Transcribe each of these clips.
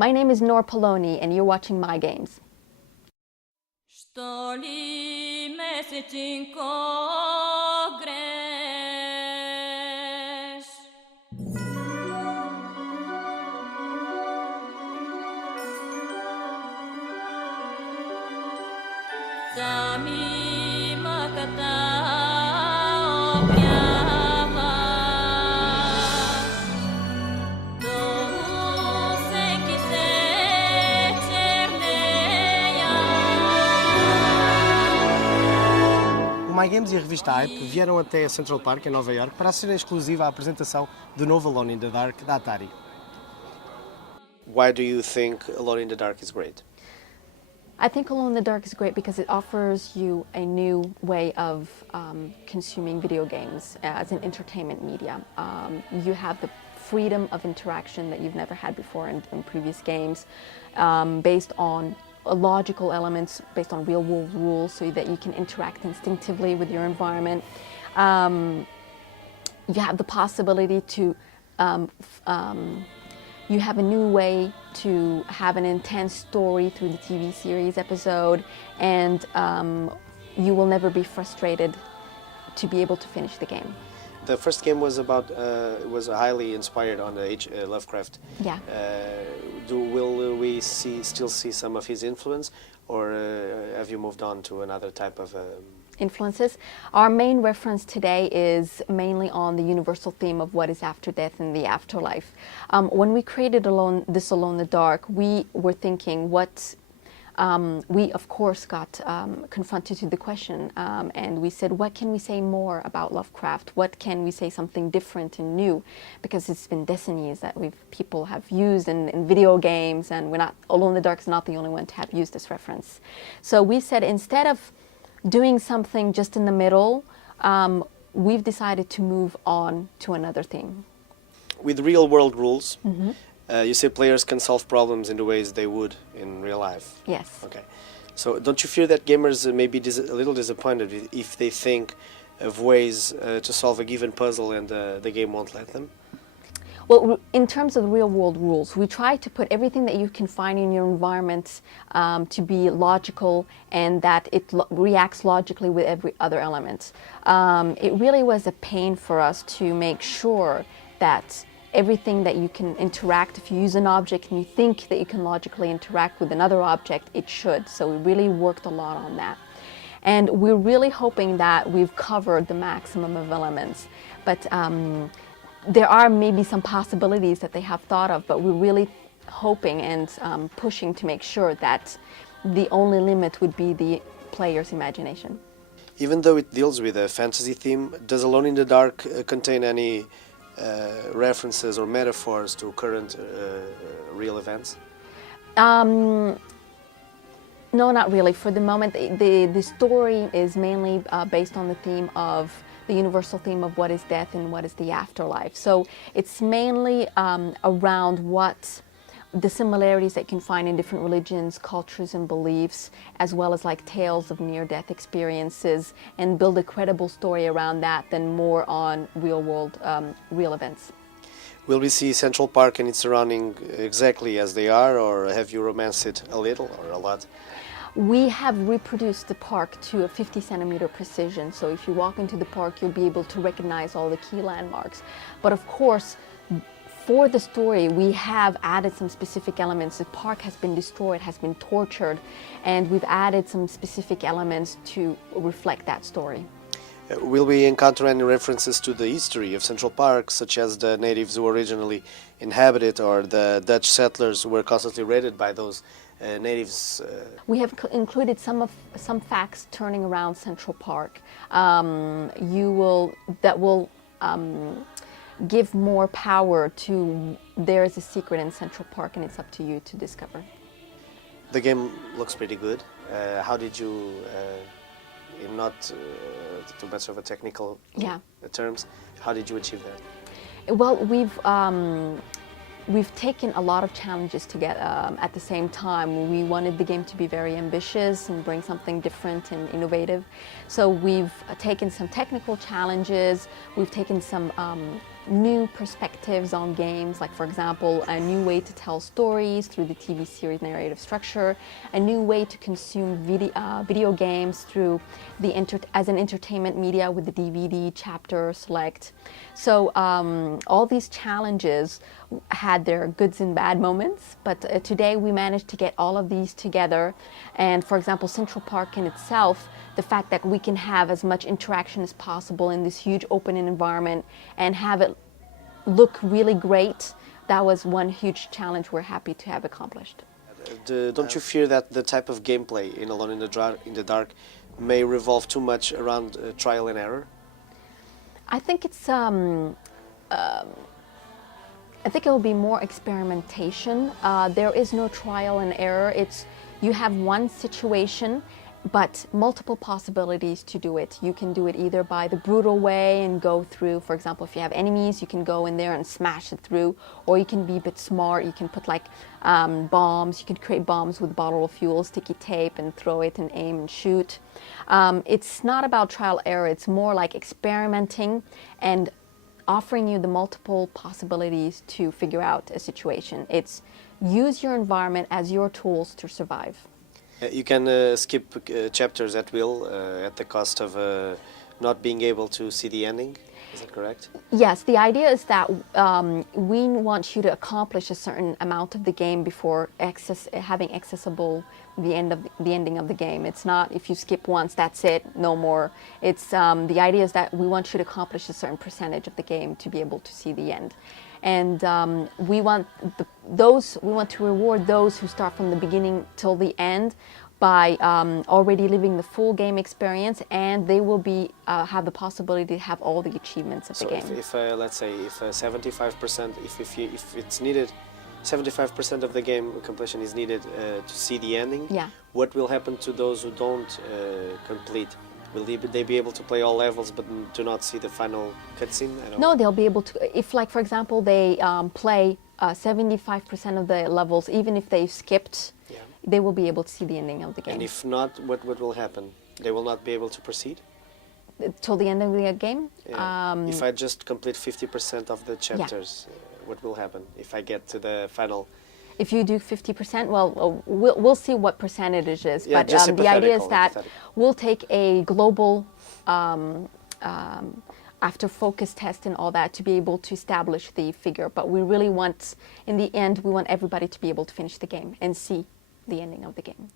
My name is Nor Poloni, and you're watching My Games. O My Games e a revista Hype vieram até a Central Park, em Nova York, para assistir exclusiva à apresentação do novo Alone in the Dark da Atari. Why do you think Alone in the Dark is great? I think Alone in the Dark is great because it offers you a new way of consuming video games as an entertainment media. You have the freedom of interaction that you've never had before in previous games, based on logical elements, based on real-world rules, so that you can interact instinctively with your environment. You have the possibility to you have a new way to have an intense story through the TV series episode, and you will never be frustrated to be able to finish the game. The first game was about was highly inspired on the Lovecraft. Yeah. Will we still see some of his influence, or have you moved on to another type of influences? Our main reference today is mainly on the universal theme of what is after death and the afterlife. When we created Alone in the Dark, we were thinking what we of course got confronted to the question, and we said, what can we say more about Lovecraft? What can we say something different and new? Because it's been decennies that people have used in video games, and Alone in the Dark is not the only one to have used this reference. So we said, instead of doing something just in the middle, we've decided to move on to another theme. With real-world rules, you say players can solve problems in the ways they would in real life. Yes. Okay. So don't you fear that gamers may be a little disappointed if they think of ways to solve a given puzzle and the game won't let them? Well, in terms of real-world rules, we try to put everything that you can find in your environment to be logical, and that it reacts logically with every other element. It really was a pain for us to make sure that everything that you can interact, if you use an object and you think that you can logically interact with another object, it should. So we really worked a lot on that. And we're really hoping that we've covered the maximum of elements. But there are maybe some possibilities that they have thought of, but we're really hoping and pushing to make sure that the only limit would be the player's imagination. Even though it deals with a fantasy theme, does Alone in the Dark contain any references or metaphors to current real events? No, not really. For the moment, the story is mainly based on the theme of the universal theme of what is death and what is the afterlife. So it's mainly around what the similarities that you can find in different religions, cultures, and beliefs, as well as like tales of near-death experiences, and build a credible story around that than more on real-world, real events. Will we see Central Park and its surrounding exactly as they are, or have you romanced it a little or a lot? We have reproduced the park to a 50-centimeter precision, so if you walk into the park, you'll be able to recognize all the key landmarks. But of course, for the story, we have added some specific elements. The park has been destroyed, has been tortured, and we've added some specific elements to reflect that story. Will we encounter any references to the history of Central Park, such as the natives who originally inhabited, or the Dutch settlers who were constantly raided by those natives? We have included some facts turning around Central Park. That will give more power to there is a secret in Central Park, and it's up to you to discover. The game looks pretty good. How did you, in not too much of a technical terms, how did you achieve that? Well, we've taken a lot of challenges to get at the same time. We wanted the game to be very ambitious and bring something different and innovative. So we've taken some technical challenges, we've taken some new perspectives on games, like for example, a new way to tell stories through the TV series narrative structure, a new way to consume video games through as an entertainment media with the DVD chapter select. So all these challenges had their goods and bad moments, but today we managed to get all of these together. And for example, Central Park in itself, the fact that we can have as much interaction as possible in this huge open environment and have it look really great, that was one huge challenge we're happy to have accomplished. Don't you fear that the type of gameplay in Alone in the Dark may revolve too much around trial and error? I think it's I think it will be more experimentation. There is no trial and error. You have one situation, but multiple possibilities to do it. You can do it either by the brutal way and go through, for example, if you have enemies, you can go in there and smash it through, or you can be a bit smart. You can put like bombs. You can create bombs with a bottle of fuel, sticky tape, and throw it and aim and shoot. It's not about trial error. It's more like experimenting and offering you the multiple possibilities to figure out a situation. It's use your environment as your tools to survive. You can skip chapters at will at the cost of not being able to see the ending. Is that correct? Yes, the idea is that we want you to accomplish a certain amount of the game before having accessible the ending of the game. It's not if you skip once, that's it, no more. It's the idea is that we want you to accomplish a certain percentage of the game to be able to see the end. And we want to reward those who start from the beginning till the end by already living the full game experience, and they will have the possibility to have all the achievements of the game. So let's say if 75%, if it's needed, 75% of the game completion is needed to see the ending. Yeah. What will happen to those who don't complete? Will they be able to play all levels but do not see the final cutscene? No, they'll be able to. If, like, for example, they play 75% of the levels, even if they've skipped, yeah, they will be able to see the ending of the game. And if not, what will happen? They will not be able to proceed? Till the end of the game? Yeah. If I just complete 50% of the chapters, yeah, what will happen if I get to the final? If you do 50%, well, we'll see what percentage it is. Yeah, but the idea is that we'll take a global after focus test and all that to be able to establish the figure. But we really want, in the end, we want everybody to be able to finish the game and see the ending of the game.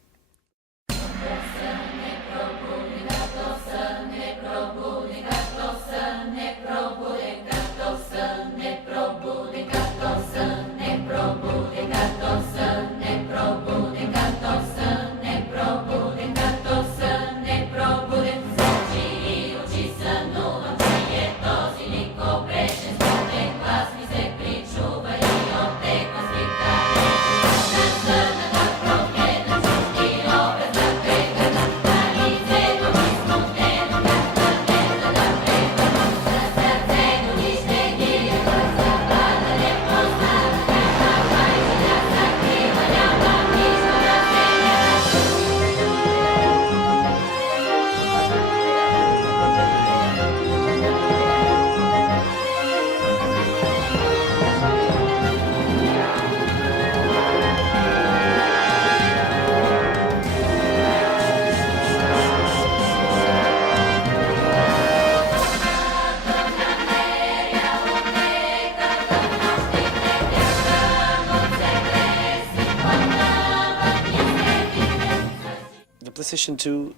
PlayStation 2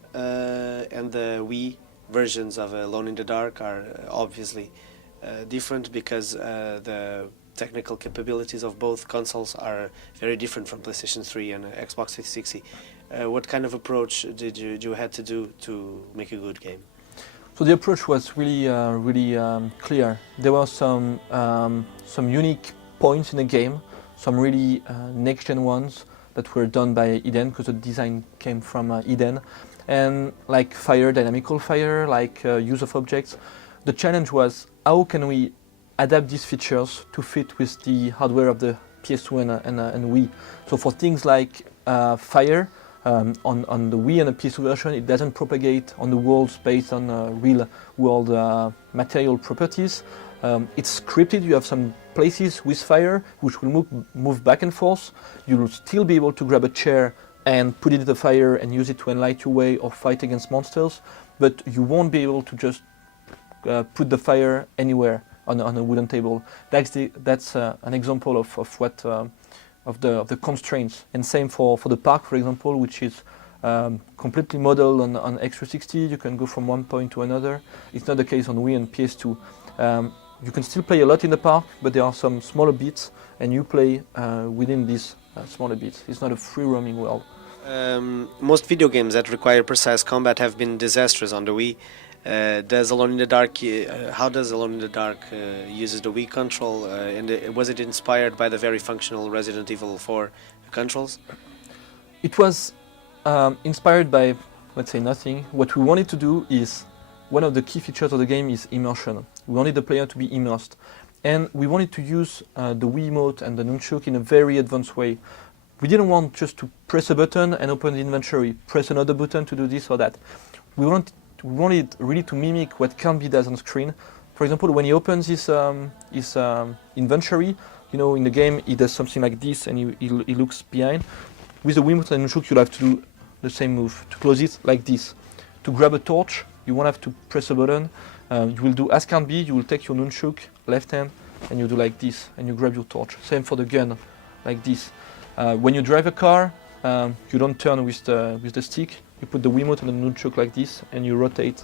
and the Wii versions of Alone in the Dark are obviously different because the technical capabilities of both consoles are very different from PlayStation 3 and Xbox 360. What kind of approach did you had to do to make a good game? So the approach was really clear. There were some unique points in the game, some really next-gen ones that were done by Eden, because the design came from Eden, and like fire, dynamical fire, like use of objects. The challenge was how can we adapt these features to fit with the hardware of the PS2 and Wii. So for things like fire, on the Wii and the PS2 version, it doesn't propagate on the worlds based on real world material properties. It's scripted. You have some places with fire which will move back and forth. You will still be able to grab a chair and put it in the fire and use it to enlight your way or fight against monsters, but you won't be able to just put the fire anywhere on a wooden table. That's an example of what of the constraints. And same for the park, for example, which is completely modeled on X360. You can go from one point to another. It's not the case on Wii and PS2. You can still play a lot in the park, but there are some smaller bits, and you play within these smaller bits. It's not a free roaming world. Most video games that require precise combat have been disastrous on the Wii. Does Alone in the Dark? How does Alone in the Dark uses the Wii control? Was it inspired by the very functional Resident Evil 4 controls? It was inspired by, let's say, nothing. What we wanted to do is, one of the key features of the game is immersion. We wanted the player to be immersed, and we wanted to use the Wiimote and the nunchuk in a very advanced way. We didn't want just to press a button and open the inventory, press another button to do this or that. We wanted really to mimic what Kirby does on screen. For example, when he opens his inventory, you know, in the game he does something like this and he looks behind. With the Wiimote and nunchuk, you'll have to do the same move. To close it, like this. To grab a torch, you won't have to press a button. You will do as can be. You will take your nunchuk, left hand, and you do like this, and you grab your torch. Same for the gun, like this. When you drive a car, you don't turn with the stick. You put the Wiimote and the nunchuk like this, and you rotate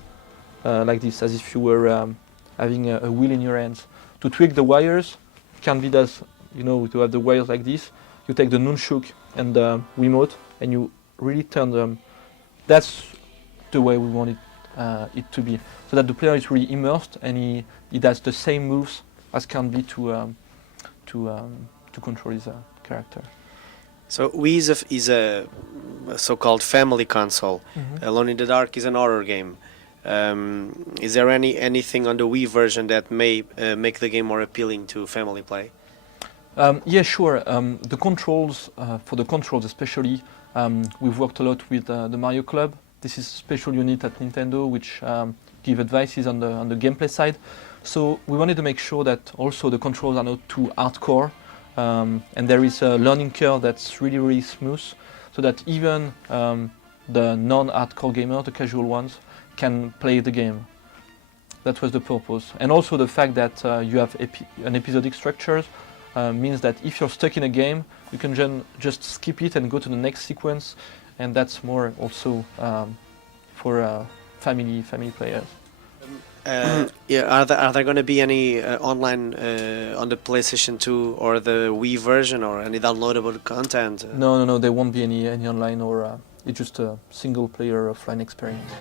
like this, as if you were having a wheel in your hands. To tweak the wires, Canby does, you know, to have the wires like this. You take the nunchuk and the Wiimote, and you really turn them. That's the way we want it to be, so that the player is really immersed and he does the same moves as Canby to control his character. So Wii is a so-called family console. Mm-hmm. Alone in the Dark is an horror game. Is there anything on the Wii version that may make the game more appealing to family play? Yeah, sure. The controls, for the controls especially, we've worked a lot with the Mario Club. This is a special unit at Nintendo which give advices on the gameplay side. So we wanted to make sure that also the controls are not too hardcore, and there is a learning curve that's really smooth, so that even the non-hardcore gamers, the casual ones, can play the game. That was the purpose. And also the fact that you have an episodic structure means that if you're stuck in a game, you can just skip it and go to the next sequence, and that's more also for family players. Yeah, are there going to be any online on the PlayStation 2 or the Wii version, or any downloadable content? No, there won't be any online, or it's just a single player offline experience.